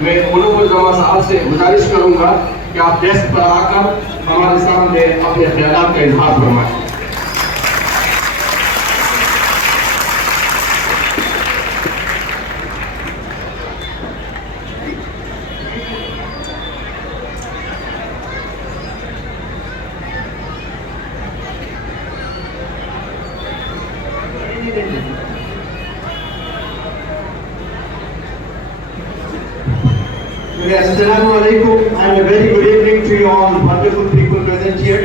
میں قلوب الجماع صاحب سے گزارش کروں گا کہ آپ ڈیسک پر آ کر ہمارے سامنے اپنے خیالات کا اظہار فرمائیں۔ Assalamu alaikum and a very good evening to you all wonderful people present here.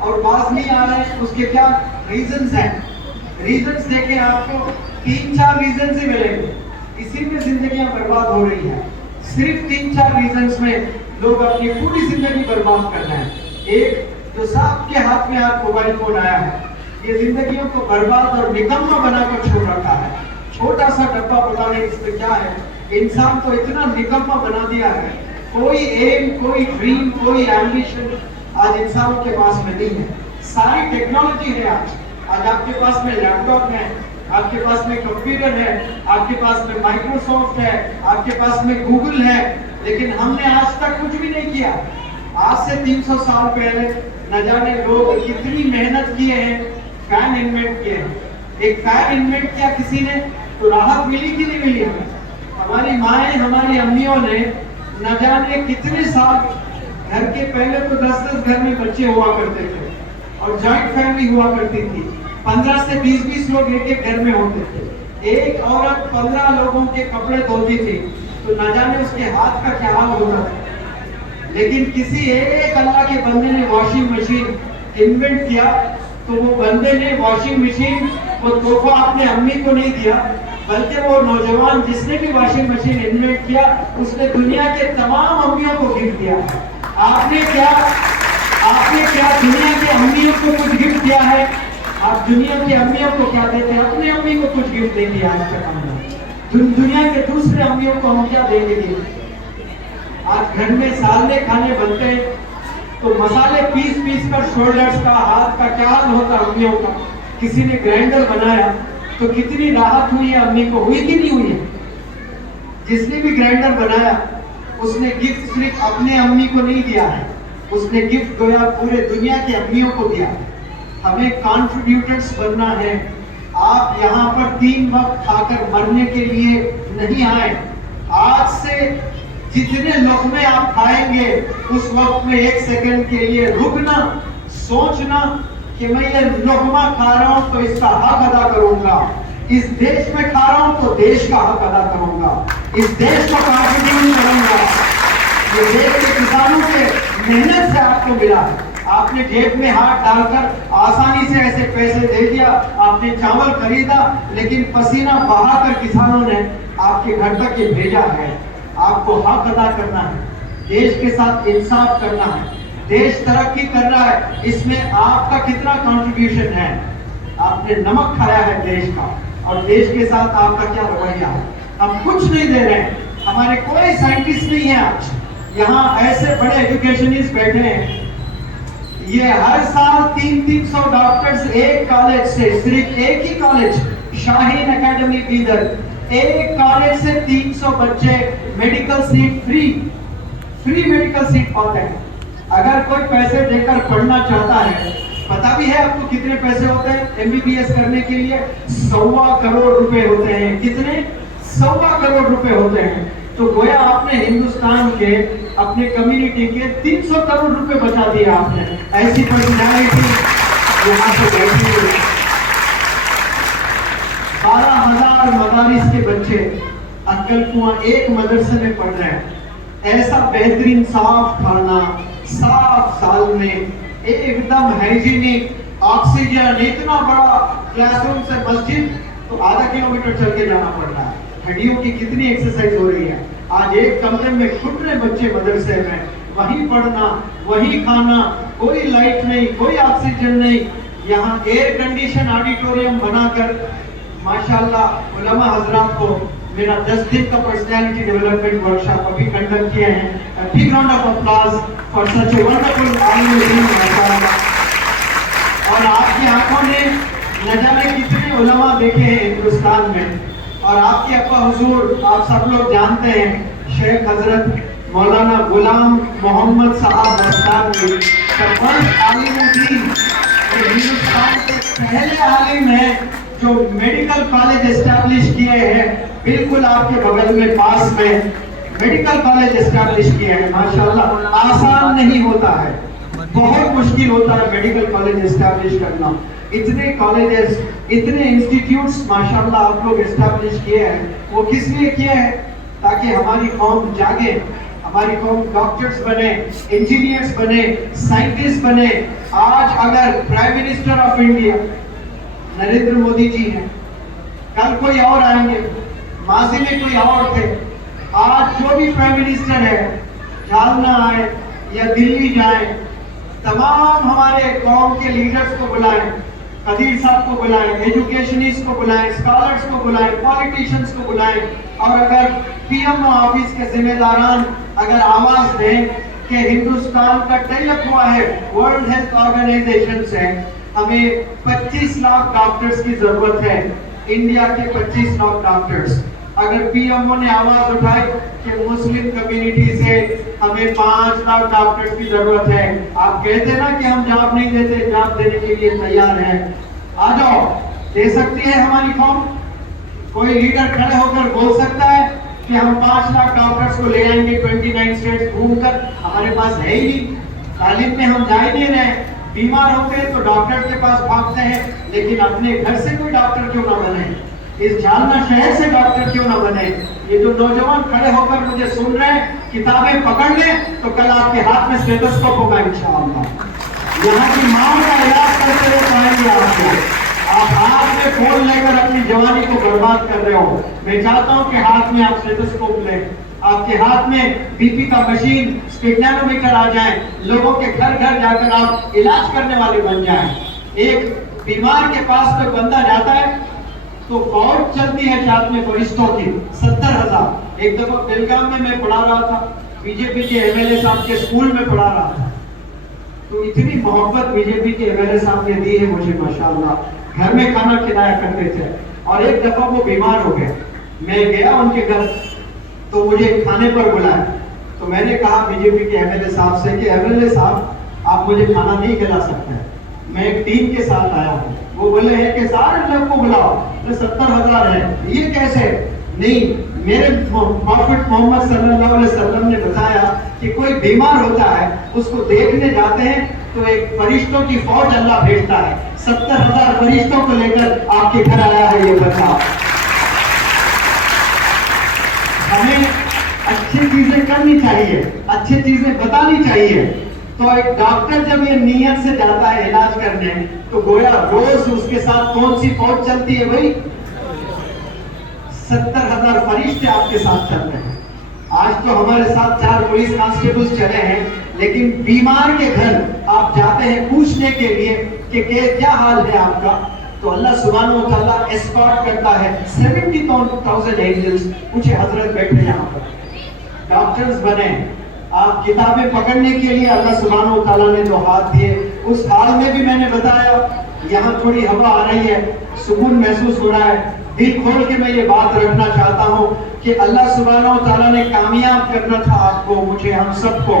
اور باز نہیں آ رہے ہیں، اس کے کیا ریزنز ہیں؟ ریزنز دیکھیں آپ کو 3-4 ریزنز ہی ملیں گے، اسی میں زندگیاں برباد ہو رہی ہیں. صرف 3-4 ریزنز میں لوگ اپنی پوری زندگی برباد کر رہے ہیں. ایک جو صاحب کے ہاتھ میں آج موبائل فون آیا ہے، یہ زندگیوں کو برباد اور نکما بنا کر چھوڑ رکھا ہے. چھوٹا سا ڈبہ پتا نہیں اس میں کیا ہے، انسان کو اتنا نکما بنا دیا ہے. کوئی ایم، کوئی ڈریم، کوئی ایمبیشن آج انسانوں کے پاس میں نہیں ہے. ساری ٹیکنالوجی ہے آج آپ کے پاس میں لیپ ٹاپ ہے، آپ کے پاس میں کمپیوٹر ہے، آپ کے پاس میں مائکروسافٹ ہے، آپ کے پاس میں گوگل ہے، لیکن ہم نے آج تک کچھ بھی نہیں کیا. آج سے 300 سال پہلے نہ جانے لوگ کتنی محنت کیے ہیں، فین انوینٹ کیے ہیں. ایک فین انوینٹ کیا کسی نے تو راحت ملی کہ نہیں ملی؟ ہماری مائیں، ہماری امیوں نے نہ جانے کتنے سال گھر کے، پہلے تو 10-10 گھر میں بچے ہوا کرتے تھے اور جوائنٹ فیملی ہوا کرتی تھی. 15 سے 20 لوگ ایک ایک گھر میں ہوتے تھے. ایک عورت 15 لوگوں کے کپڑے دھوتی تھی تو نہ جانے اس کے ہاتھ کا کیا حال ہوتا تھا. لیکن کسی ایک اللہ کے بندے نے واشنگ مشین انوینٹ کیا تو وہ بندے نے واشنگ مشین وہ تحفہ اپنے امی کو نہیں دیا، بلکہ وہ نوجوان جس نے بھی واشنگ مشین انوینٹ کیا اس نے دنیا کے تمام امیوں کو گفٹ دیا. آپ نے کیا دنیا کے امیوں کو کچھ گفٹ دیا ہے؟ آپ دنیا کے امیوں کو کیا دیتے ہیں؟ اپنے امی کو کچھ گفٹ نہیں دیا آج تک ہم نے. دنیا کے دوسرے امیوں کو ہم کیا دیں گے؟ آج گھر میں سالنے کھانے بنتے ہیں تو مسالے پیس کر شولڈرز کا، ہاتھ کا کیا حال ہوتا امیوں کا. کسی نے گرائنڈر بنایا تو کتنی راحت ہوئی ہے امی کو، ہوئی کہ نہیں ہوئی ہے؟ جس نے بھی گرائنڈر بنایا اس نے گفٹ صرف اپنے امی کو نہیں دیا ہے، اس نے گفٹ گویا پورے دنیا کی امیوں کو دیا ہے. ہمیں کانٹریبیوٹرز بننا ہے. آپ یہاں پر 3 وقت کھا کر مرنے کے لیے نہیں آئے. آج سے جتنے لقمے آپ کھائیں گے اس وقت میں 1 سیکنڈ کے لیے رکنا، سوچنا کہ میں یہ لقمہ کھا رہا ہوں تو اس کا حق ادا کروں گا. اس دیش میں کھا رہا ہوں تو دیش کا حق ادا کروں گا، اس دیش کو کانٹریبیوٹ کروں گا. یہ دیش کے کسانوں کے محنت سے آپ کو ملا ہے. آپ نے جیب میں ہاتھ ڈال کر آسانی سے ایسے پیسے دے دیا، آپ نے چاول خریدا، لیکن پسینہ بہا کر کسانوں نے آپ کے گھر تک یہ بھیجا ہے. آپ کو حق ادا کرنا ہے، دیش کے ساتھ انصاف کرنا ہے. دیش ترقی کر رہا ہے، اس میں آپ کا کتنا کنٹریبیوشن ہے؟ آپ نے نمک کھایا ہے دیش کا، اور دیش کے ساتھ آپ کا کیا رویہ ہے؟ ہم کچھ نہیں دے رہے ہیں. ہمارے کوئی سائنٹسٹ نہیں ہے آج یہاں. ایسے بڑے ایجوکیشنسٹ بیٹھے ہیں، یہ ہر سال 300 ڈاکٹرز ایک کالج سے، صرف ایک ہی کالج شاہین اکیڈمی بیدر، ایک کالج سے 300 بچے medical seat free medical seat پاتے ہیں. اگر کوئی پیسے دے کر پڑھنا چاہتا ہے، پتا بھی ہے آپ کو کتنے پیسے ہوتے ہیں MBBS کرنے کے لیے؟ 1.25 کروڑ روپے ہوتے ہیں. کتنے؟ 1.25 کروڑ روپے ہوتے ہیں. تو گویا آپ نے ہندوستان کے، اپنے کمیونٹی کے 300 کروڑ روپے بچا دیا. آپ نے ایسی پرسنالٹی یہاں سے بیٹھی ہوئی. 12,000 مدارس کے بچے عقل کنواں ایک مدرسے میں پڑھ رہے ہیں. ایسا بہترین صاف کھانا، صاف سال میں، ایک دم ہائیجینک، آکسیجن، اتنا بڑا کلاس روم سے مسجد تو آدھا کلومیٹر چل کے جانا پڑ رہا ہے. ہڈیوں کی کتنی ایکسرسائز ہو رہی ہے. آج ایک کمرے میں چھٹ رہے بچے مدرسے میں، وہیں پڑھنا، وہیں کھانا، کوئی لائٹ نہیں، کوئی آکسیجن نہیں. یہاں ایئر کنڈیشن آڈیٹوریم بنا کر ماشاءاللہ علماء حضرات کو میرا 10 دن کا پرسنالٹی ڈیولپمنٹ ورکشاپ ابھی کنڈکٹ کیے ہیں. Big round of applause for such a wonderful عالم دین ماشاءاللہ. اور آپ کی آنکھوں نے نہ جانے کتنے علماء دیکھے ہیں ہندوستان میں. اور آپ کے ابا حضور آپ سب لوگ جانتے ہیں شیخ حضرت مولانا غلام محمد صاحب دستانوی، سرفرست عالم دین، ہندوستان کے پہلے عالم ہیں جو میڈیکل کالج اسٹیبلش کیے ہیں. بالکل آپ کے بغل میں پاس میں میڈیکل کالج اسٹیبلش کیے ہیں. ماشاءاللہ آسان نہیں ہوتا ہے، بہت مشکل ہوتا ہے میڈیکل کالج اسٹیبلش کرنا. اتنے کالجز، اتنے انسٹیٹیوٹس ماشاءاللہ آپ لوگ اسٹیبلش کیے ہیں. وہ کس لیے کیے ہیں؟ تاکہ ہماری قوم جاگے، ہماری قوم ڈاکٹرز بنے, انجینئرز بنے, سائنٹسٹ بنے. آج اگر prime minister of India Narendra Modi ji ہیں, کل کوئی اور آئیں گے, ماضی میں کوئی اور تھے, آج جو بھی پرائم منسٹر ہے, جھالنا آئے یا دلی جائیں, تمام ہمارے قوم کے لیڈرز کو بلائیں, قدیر صاحب کو بلائیں, ایجوکیشنسٹ کو بلائیں, اسکالرز کو بلائیں, پولیٹیشنز کو بلائیں, اور اگر پی ایم او آفس کے ذمہ داران اگر آواز دیں کہ ہندوستان کا ٹائی اپ ہوا ہے ورلڈ ہیلتھ آرگنائزیشن سے, ہمیں 25 لاکھ ڈاکٹرز کی ضرورت ہے, انڈیا کے 25 لاکھ ڈاکٹرز. اگر پی ایم او نے آواز اٹھائی کہ مسلم کمیونٹی سے ہمیں 5 لاکھ ڈاکٹرز کی ضرورت ہے, آپ کہتے نا کہ ہم جاب نہیں دیتے, جاب دینے کے لیے تیار ہیں, آ جاؤ, دے سکتی ہے ہماری قوم. کوئی لیڈر کھڑے ہو کر بول سکتا ہے کہ ہم 5 لاکھ ڈاکٹرز کو لے آئیں گے 29 اسٹیٹس گھوم کر؟ ہمارے پاس ہے ہی نہیں, تعلیم میں ہم جا ہی نہیں رہے. بیمار ہوتے ہیں تو ڈاکٹر کے پاس بھاگتے ہیں, لیکن اپنے گھر سے کوئی ڈاکٹر کیوں نہ بنے, اس جھالنا شہر سے ڈاکٹر کیوں نہ بنے. یہ جو نوجوان کھڑے ہو کر مجھے سن رہے ہیں, کتابیں پکڑ لیں تو کل آپ کے ہاتھ میں اسٹیتھوسکوپ ہوگا انشاءاللہ. یہاں کی ماں کا علاج کرتے ہوئے پائیں گے آپ کو. آپ ہاتھ میں فون لے کر اپنی جوانی کو برباد کر رہے ہو. میں چاہتا ہوں کہ ہاتھ میں آپ اسٹیتھوسکوپ لیں, آپ کے ہاتھ میں بی پی کا مشین, اسپیگنومیٹر آ جائیں, لوگوں کے گھر گھر جا کر آپ علاج کرنے والے بن جائیں. ایک بیمار کے پاس کوئی بندہ جاتا ہے تو فوج چلتی ہے ساتھ میں فرشتوں کی 70,000. ایک دفعہ بیلگام میں پڑھا رہا تھا, بی جے پی کے ایم ایل اے صاحب کے اسکول میں پڑھا رہا تھا, تو اتنی محبت بی جے پی کے ایم ایل اے صاحب نے دی ہے مجھے ماشاءاللہ. گھر میں کھانا کھلایا کرتے تھے, اور ایک دفعہ وہ بیمار ہو گئے, میں گیا ان کے گھر تو مجھے کھانے پر بلایا. تو میں نے کہا بی جے پی کے ایم ایل اے صاحب سے کہ ایم ایل اے صاحب آپ مجھے کھانا نہیں کھلا سکتے, میں ایک ٹیم کے ساتھ آیا ہوں. وہ بولے ہیں کہ سارے لوگ کو بلاؤ, 70,000 ہے. یہ کیسے؟ نہیں, میرے پروفٹ محمد صلی اللہ علیہ وسلم نے بتایا کہ کوئی بیمار ہوتا ہے, اس کو دیکھنے جاتے ہیں تو ایک فرشتوں کی فوج اللہ بھیجتا ہے. 70,000 فرشتوں کو لے کر آپ کے گھر آیا ہے یہ بچہ. ہمیں اچھی چیزیں کرنی چاہیے, اچھی چیزیں بتانی چاہیے. تو ایک ڈاکٹر جب یہ نیت سے جاتا ہے علاج کرنے, تو گویا روز اس کے ساتھ کون سی فوج چلتی ہے بھائی؟ 70,000 فرشتے آپ کے ساتھ چلتے ہیں. آج تو ہمارے ساتھ 4 پولیس کانسٹیبلز چلے ہیں, لیکن بیمار کے گھر آپ جاتے ہیں پوچھنے کے لیے کہ کیا حال ہے آپ کا, تو اللہ سبحانہ و تعالیٰ اسکارٹ کرتا ہے 70,000 اینجلز. پوچھے حضرت بیٹھے یہاں پر, ڈاکٹرز بنے, آپ کتابیں پکڑنے کے لیے اللہ سبحانہ و تعالیٰ نے 2 ہاتھ دیے. اس حال میں بھی میں نے بتایا یہاں تھوڑی ہوا آ رہی ہے, سکون محسوس ہو رہا ہے. دل کھول کے میں یہ بات رکھنا چاہتا ہوں کہ اللہ سبحانہ و تعالیٰ نے کامیاب کرنا تھا آپ کو, مجھے, ہم سب کو.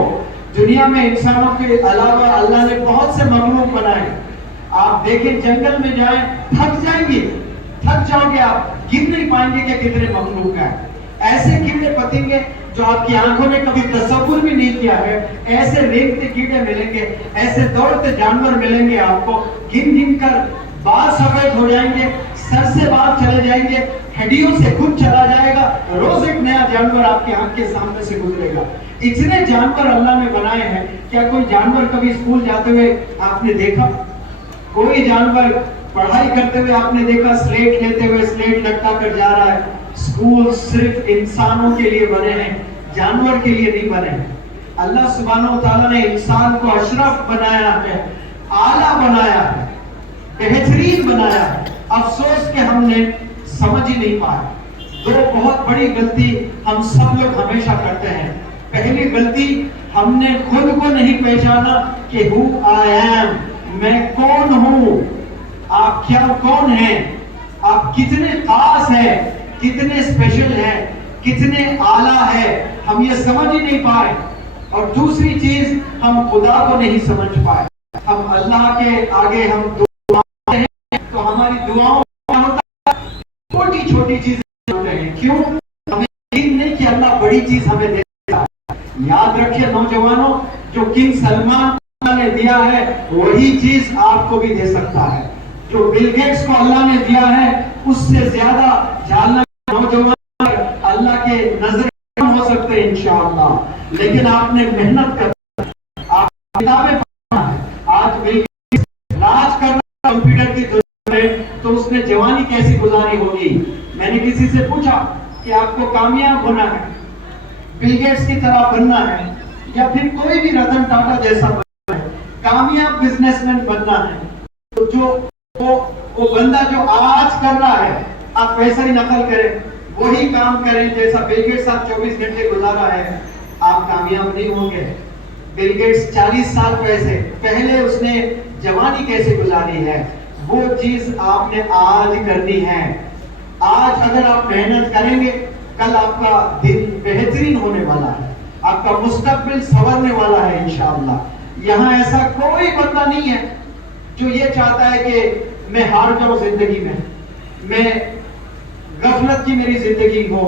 دنیا میں انسانوں کے علاوہ اللہ نے بہت سے مخلوق بنائے. آپ دیکھیں جنگل میں جائیں, تھک جائیں گے, تھک جاؤ گے آپ, گن نہیں پائیں گے کہ کتنے مخلوق ہیں. ایسے کیڑے پتنگے جو آپ کی آنکھوں نے کبھی تصور بھی نہیں کیا ہے, ایسے رینگتے کیڑے ملیں گے, ایسے دوڑتے جانور ملیں گے آپ کو, گن گن کر بال سفید ہو جائیں گے, سر سے بال چلے جائیں گے, ہڈیوں سے خود چلا جائے گا, روز ایک نیا جانور آپ کی آنکھ کے سامنے سے گزرے گا. اتنے جانور اللہ نے بنائے ہیں. کیا کوئی جانور کبھی اسکول جاتے ہوئے آپ نے دیکھا؟ کوئی جانور پڑھائی کرتے ہوئے آپ نے دیکھا سلیٹ لیتے ہوئے سلیٹ لٹکا کر جا رہا ہے؟ اسکول صرف انسانوں کے لیے بنے ہیں, جانور کے لیے نہیں بنے ہیں. اللہ سبحانہ و تعالیٰ نے انسان کو اشرف بنایا ہے, اعلیٰ بنایا ہے, بہترین بنایا ہے. افسوس کہ ہم نے سمجھ ہی نہیں پایا. 2 بہت بڑی غلطی ہم سب لوگ ہمیشہ کرتے ہیں. پہلی غلطی, ہم نے خود کو نہیں پہچانا کہ who I am, میں کون ہوں. آپ کیا کون ہیں, آپ کتنے خاص ہیں, کتنے اسپیشل ہیں, کتنے اعلیٰ ہیں, ہم یہ سمجھ ہی نہیں پائے. اور دوسری چیز, ہم خدا کو نہیں سمجھ پائے. ہم اللہ کے آگے ہم دعا کرتے ہیں تو ہماری دعاؤں میں ہوتا ہے چھوٹی چھوٹی چیزیں ہوتے ہیں. کیوں؟ ہمیں یقین نہیں کہ اللہ بڑی چیز ہمیں دیتا ہے. یاد رکھیے نوجوانوں, جو کنگ سلمان نے دیا ہے وہی چیز آپ کو بھی دے سکتا ہے. جو بل گیٹس کو اللہ نے دیا ہے اس سے زیادہ جھالنا نوجوان اللہ کے نظر ہو سکتے گے انشاءاللہ. لیکن آپ نے محنت کرنا ہے, آپ کتابیں پڑھنا ہے. آج راج کرنا کمپیوٹر کی ضرورت ہے تو اس نے جوانی کیسی گزاری ہوگی. میں نے کسی سے پوچھا کہ آپ کو کامیاب ہونا ہے, بل گیٹس کی طرح بننا ہے, یا پھر کوئی بھی رتن ٹاٹا جیسا بننا ہے, کامیاب بزنس مین بننا ہے, تو جو وہ بندہ جو آج کر رہا ہے, آپ ویسا ہی نقل کریں, وہی کام کریں جیسا بل گیٹس آپ 24 گھنٹے گزارا ہے, آپ کامیاب نہیں ہوں گے. بل گیٹس 40 سال پہلے اس نے جوانی کیسے گزاری ہے, وہ چیز آپ نے آج کرنی ہے. آج اگر آپ محنت کریں گے, کل آپ کا دن بہترین ہونے والا ہے, آپ کا مستقبل سنورنے والا ہے انشاءاللہ. یہاں ایسا کوئی بندہ نہیں ہے جو یہ چاہتا ہے کہ میں ہار جاؤں زندگی میں غفلت کی میری زندگی ہو,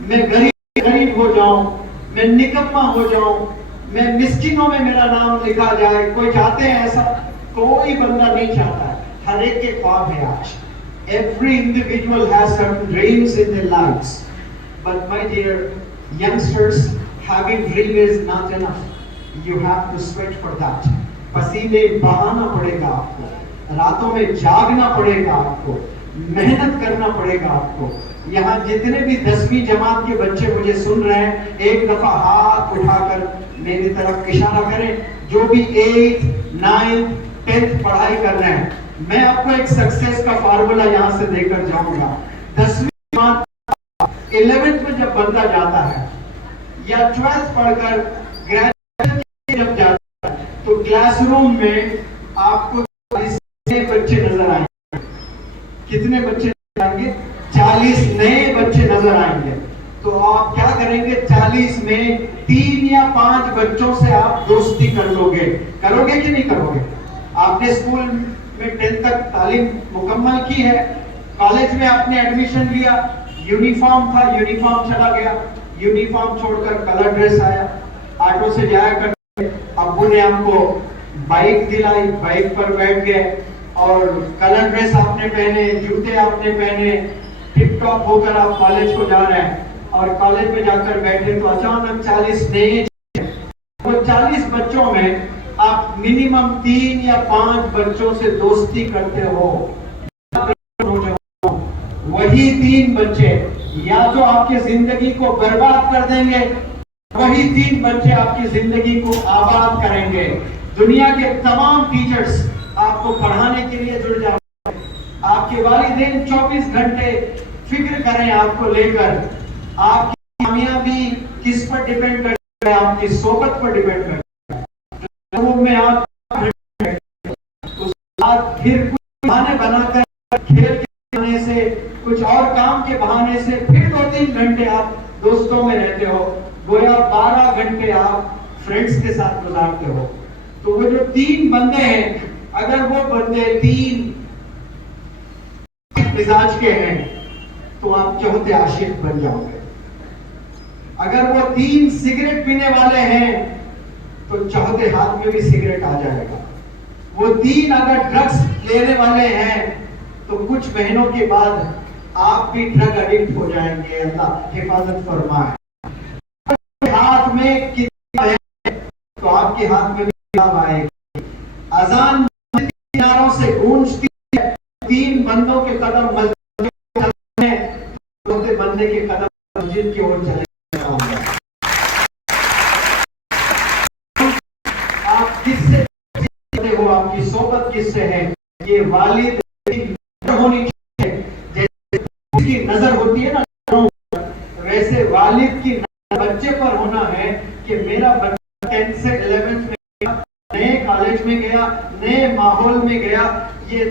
میں غریب ہو جاؤں, میں نکما ہو جاؤں, میں مسکینوں میں میرا نام لکھا جائے. کوئی چاہتے ہیں ایسا؟ کوئی بندہ نہیں چاہتا ہے. ہر ایک کے خواب ہے. آج every individual has certain dreams in their lives, but my dear youngsters, having dream is not enough. You have to sweat for that. پسینے بہانا پڑے گا آپ کو, راتوں میں جاگنا پڑے گا آپ کو, محنت کرنا پڑے گا آپ کو. یہاں جتنے بھی 10ویں جماعت کے بچے مجھے سن رہے ہیں, ایک دفعہ ہاتھ اٹھا کر میری طرف اشارہ کریں. جو بھی 8th 9th 10th پڑھائی کر رہے ہیں, میں آپ کو ایک سکسیس کا فارمولا یہاں سے دے کر جاؤں گا. 10ویں جماعت 11th میں جب بندہ جاتا ہے, یا 12th پڑھ کر گریجویشن جب جاتا ہے, تو کلاس روم میں آپ کو 40 نئے بچے نظر آئیں گے. کتنے بچے نظر آئیں گے؟ 40 نئے بچے نظر آئیں گے. تو آپ کیا کریں گے؟ 40 میں 3 یا 5 بچوں سے آپ دوستی کر لو گے. کرو گے کہ نہیں کرو گے؟ آپ نے اسکول میں 10th تک تعلیم مکمل کی ہے, کالج میں آپ نے ایڈمیشن لیا, یونیفارم تھا, یونیفارم چلا گیا, یونیفارم چھوڑ کر کلر ڈریس آیا, آٹو سے جایا کرتے, ابو نے آپ کو بائک دلائی, بائک پر بیٹھ گئے, اور کلر ڈریس آپ نے پہنے, جوتے آپ نے پہنے, ٹپ ٹاپ ہو کر آپ کالج کو جا رہے ہیں, اور کالج میں جا کر بیٹھے تو اچانک 40 نئے, وہ 40 بچوں میں آپ منیمم 3 یا 5 بچوں سے دوستی کرتے ہو. وہی 3 بچے یا تو آپ کی زندگی کو برباد کر دیں گے, وہی 3 بچے آپ کی زندگی کو آباد کریں گے. دنیا کے تمام ٹیچرز آپ کو پڑھانے کے لیے جڑ جائیں گے. آپ کے والدین 24 گھنٹے فکر کریں آپ کو لے کر. آپ کی کامیابی کس پر ڈیپینڈ کرتی ہے؟ آپ کی صحبت پر ڈیپینڈ کرتی ہے. میں آپ پھر کچھ بہانے بنا کر, کھیل کے بہانے سے, کچھ اور کام کے بہانے سے پھر 2-3 گھنٹے آپ دوستوں میں رہتے ہو, گویا 12 گھنٹے آپ فرینڈز کے ساتھ گزارتے ہو. تو وہ جو 3 بندے ہیں, اگر وہ بندے 3 مزاج کے ہیں تو آپ چوتھے عاشق بن جاؤ گے. اگر وہ 3 سگریٹ پینے والے ہیں تو چوتھے ہاتھ میں بھی سگریٹ آ جائے گا. وہ 3 اگر ڈرگس لینے والے ہیں تو کچھ مہینوں کے بعد آپ بھی ڈرگ ایڈکٹ ہو جائیں گے. اللہ حفاظت فرمائے. ہاتھ میں کتاب ہے تو آپ کے ہاتھ میں بھی کتاب آئے گی. اذان کناروں سے گونجتی ہے, 3 بندوں کے قدم مسجد میں, چوتھے بندے کے قدم مسجد کی اور چلے. آپ کس سے ہو, آپ کی صحبت کس سے ہے؟ یہ والد کی نظر ہونی چاہیے. جیسے اس کی نظر ہوتی ہے نا, ویسے والد کی نظر بچے پر ہونا ہے کہ میرا بچہ 10th سے 11th میں گیا, نئے کالج میں گیا, نئے ماحول میں گیا, یہ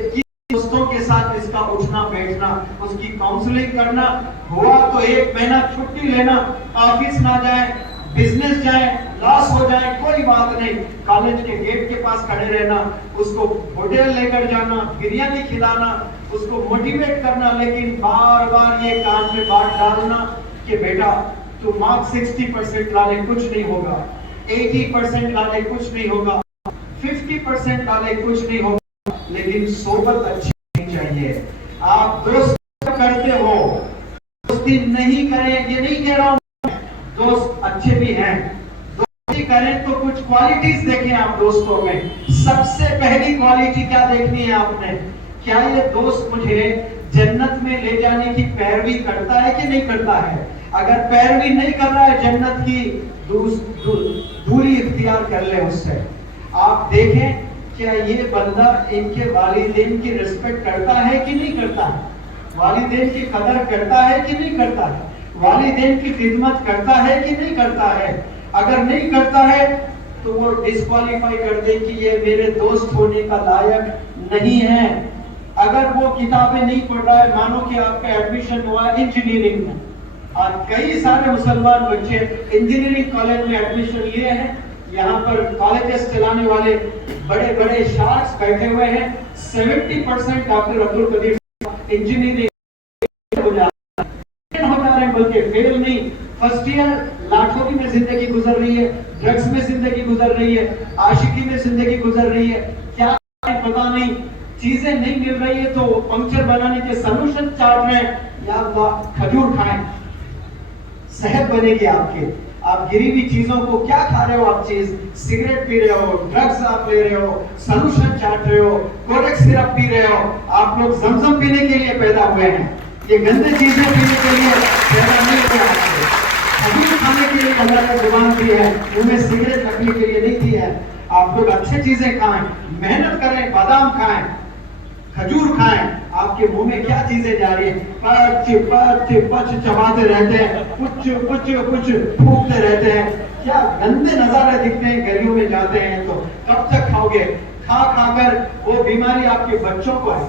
دوستوں کے ساتھ اس کا اٹھنا بیٹھنا, اس کی کاؤنسلنگ کرنا, ہوا تو 1 مہینہ چھٹی لینا, آفس نہ جائیں, بزنس جائیں, لاس ہو جائے کوئی بات نہیں, کالج کے گیٹ کے پاس کھڑے رہنا, اس کو ہوٹل لے کر جانا, بریانی کھلانا, اس کو موٹیویٹ کرنا, لیکن بار بار یہ کان میں بات ڈالنا کہ بیٹا تو مارکس 60% لا لے کچھ نہیں ہوگا, 80% لا لے کچھ نہیں ہوگا, 50% لا لے کچھ نہیں ہوگا, لیکن صحبت اچھی نہیں چاہیے. آپ دوست کرتے ہو, دوستی نہیں کریں, یہ نہیں کہہ رہا ہوں, دوست دوستی کریں تو کچھ کوالٹیز دیکھیں آپ دوستوں میں. سب سے پہلی کوالٹی کیا دیکھنی ہے آپ نے؟ کیا یہ دوست مجھے جنت میں لے جانے کی پیروی کرتا ہے کہ نہیں کرتا ہے؟ اگر پیروی نہیں کر رہا ہے جنت کی، دوری اختیار کر لے اس سے. آپ دیکھیں کیا یہ بندہ ان کے والدین کی رسپیکٹ کرتا ہے کہ نہیں کرتا ہے؟ والدین کی قدر کرتا ہے کہ نہیں کرتا ہے؟ والدین کی خدمت کرتا ہے کہ نہیں کرتا ہے؟ اگر نہیں کرتا ہے تو وہ ڈسکوالیفائی کر دے کہ یہ میرے دوست ہونے کا لائق نہیں ہے. اگر وہ کتابیں نہیں پڑھ رہا ہے، مانو کہ آپ کا ایڈمیشن ہوا انجینئرنگ میں، آج کئی سارے مسلمان بچے انجینئرنگ کالج میں ایڈمیشن لیے ہیں. یہاں پر کالجز چلانے والے بڑے بڑے شارکس بیٹھے ہوئے ہیں. 70% ڈاکٹر عبد القدیر انجینئرنگ ہو جا رہے ہیں، بلکہ فیل نہیں. فرسٹ ایئر لاٹھوکی میں زندگی گزر رہی ہے، ڈرگس میں زندگی گزر رہی ہے، عاشقی میں زندگی گزر رہی ہے. کیا پتا نہیں، چیزیں نہیں مل رہی ہے تو پنکچر بنانے کے سلوشن چاٹ رہے ہیں. یا اللہ، کھجور کھائیں، صحت بنے گی آپ کے. آپ گری ہوئی چیزوں کو کیا کھا رہے ہو؟ آپ چیز سگریٹ پی رہے ہو، ڈرگز آپ لے رہے ہو، سلوشن چاٹ رہے ہو، کوریک سرپ پی رہے ہو. آپ لوگ زمزم پینے کے لیے پیدا ہوئے ہیں، یہ گندے چیزیں پینے کے لیے پیدا نہیں ہوئے. آپ سے کھجور کھانے کے لیے اللہ نے زبان دی ہے، منہ میں سگریٹ رکھنے کے لیے نہیں دی ہے. آپ لوگ اچھے چیزیں کھائیں، محنت کریں، بادام کھائیں، کھجور کھائیں. آپ کے منہ میں کیا چیزیں جا رہی ہیں؟ پچ پچ پچ چباتے رہتے ہیں، کچھ کچھ کچھ پھونکتے رہتے ہیں. کیا گندے نظارے دکھتے ہیں. گلیوں میں جاتے ہیں تو کب تک کھاؤ گے؟ کھا کھا کر وہ بیماری آپ کے بچوں کو ہے.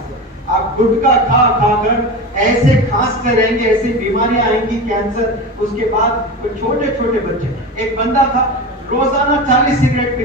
آپ گٹکا کھا کھا کر ایسے کھانستے رہیں گے، ایسی بیماریاں آئیں گی، کینسر. اس کے بعد چھوٹے چھوٹے بچے، ایک بندہ تھا روزانہ 40 سگریٹ